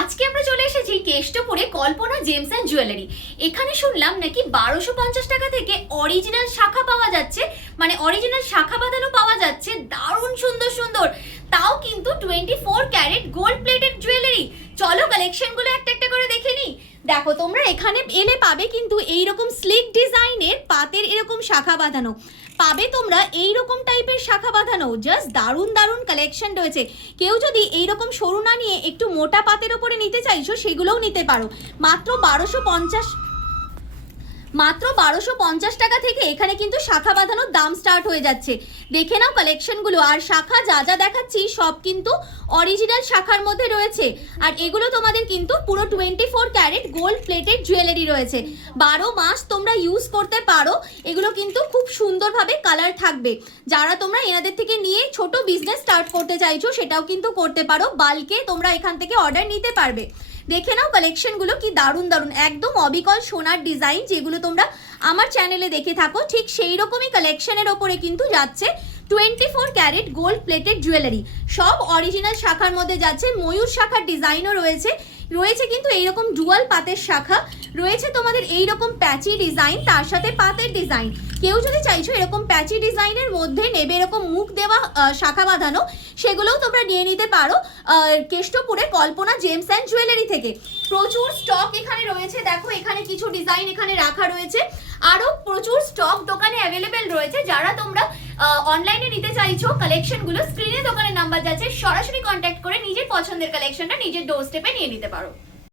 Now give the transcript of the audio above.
আজকে আমরা চলে এসেছি কেষ্টপুরে কল্পনা জেমস অ্যান্ড জুয়েলারি। এখানে শুনলাম নাকি 1250 টাকা থেকে অরিজিনাল শাখা পাওয়া যাচ্ছে, মানে অরিজিনাল শাখা বাঁধানো পাওয়া যাচ্ছে, দারুণ সুন্দর সুন্দর, তাও কিন্তু 24 ক্যারেট গোল্ড প্লেটেড জুয়েলারি। চলো কালেকশনগুলো একটা একটা করে দেখে নিই। দেখো তোমরা এখানে এলে পাবে কিন্তু এইরকম স্লিক ডিজাইনের পাতের এরকম শাখা বাঁধানো পাবে, তোমরা এইরকম টাইপের শাখা বাঁধানো, জাস্ট দারুণ দারুণ কালেকশন রয়েছে। কেউ যদি এইরকম সরু না নিয়ে একটু মোটা পাতের ওপরে নিতে চাইছো সেগুলোও নিতে পারো। মাত্র 1250 টাকা থেকে এখানে কিন্তু শাখা বাঁধানোর দাম স্টার্ট হয়ে যাচ্ছে। দেখে নাও কালেকশনগুলো। আর শাখা যা যা দেখাচ্ছি সব কিন্তু অরিজিনাল শাখার মধ্যে রয়েছে। আর এগুলো তোমাদের কিন্তু পুরো 24 ক্যারেট গোল্ড প্লেটেড জুয়েলারি রয়েছে। 12 মাস তোমরা ইউজ করতে পারো। এগুলো কিন্তু খুব সুন্দরভাবে কালার থাকবে। যারা তোমরা এনাদের থেকে নিয়ে ছোট বিজনেস স্টার্ট করতে চাইছো সেটাও কিন্তু করতে পারো। বাল্কে তোমরা এখান থেকে অর্ডার নিতে পারবে। দেখে নাও কালেকশনগুলো কি দারুণ দারুণ, একদম অবিকল সোনার ডিজাইন যেগুলো তোমরা আমার চ্যানেলে দেখে থাকো, ঠিক সেই রকমই কালেকশনের ওপরে কিন্তু যাচ্ছে 24 ক্যারেট গোল্ড প্লেটেড জুয়েলারি। সব অরিজিনাল শাখার মধ্যে যাচ্ছে, ময়ূর শাখার ডিজাইনও রয়েছে, রয়েছে কিন্তু এইরকম ডুয়াল পাতের শাখা রয়েছে, তোমাদের এইরকম প্যাচি ডিজাইন, তার সাথে পাতের ডিজাইন। কেউ যদি চাইছো এরকম প্যাচি ডিজাইনের মধ্যে নেবে এরকম মুখ দেওয়া শাখা বাঁধানো, সেগুলোও তোমরা নিয়ে নিতে পারো কেষ্টপুরে কল্পনা জেমস অ্যান্ড জুয়েলারি থেকে। প্রচুর স্টক এখানে রয়েছে। দেখো এখানে কিছু ডিজাইন এখানে রাখা রয়েছে, আরও প্রচুর স্টক দোকানে অ্যাভেলেবেল রয়েছে। যারা তোমরা অনলাইনে নিতে চাইছো কালেকশনগুলো, স্ক্রিনে দোকানের নাম্বার যাচ্ছে, সরাসরি কন্ট্যাক্ট করে নিজের পছন্দের কালেকশনটা নিজের ডোর স্টেপে নিয়ে নিতে পারো।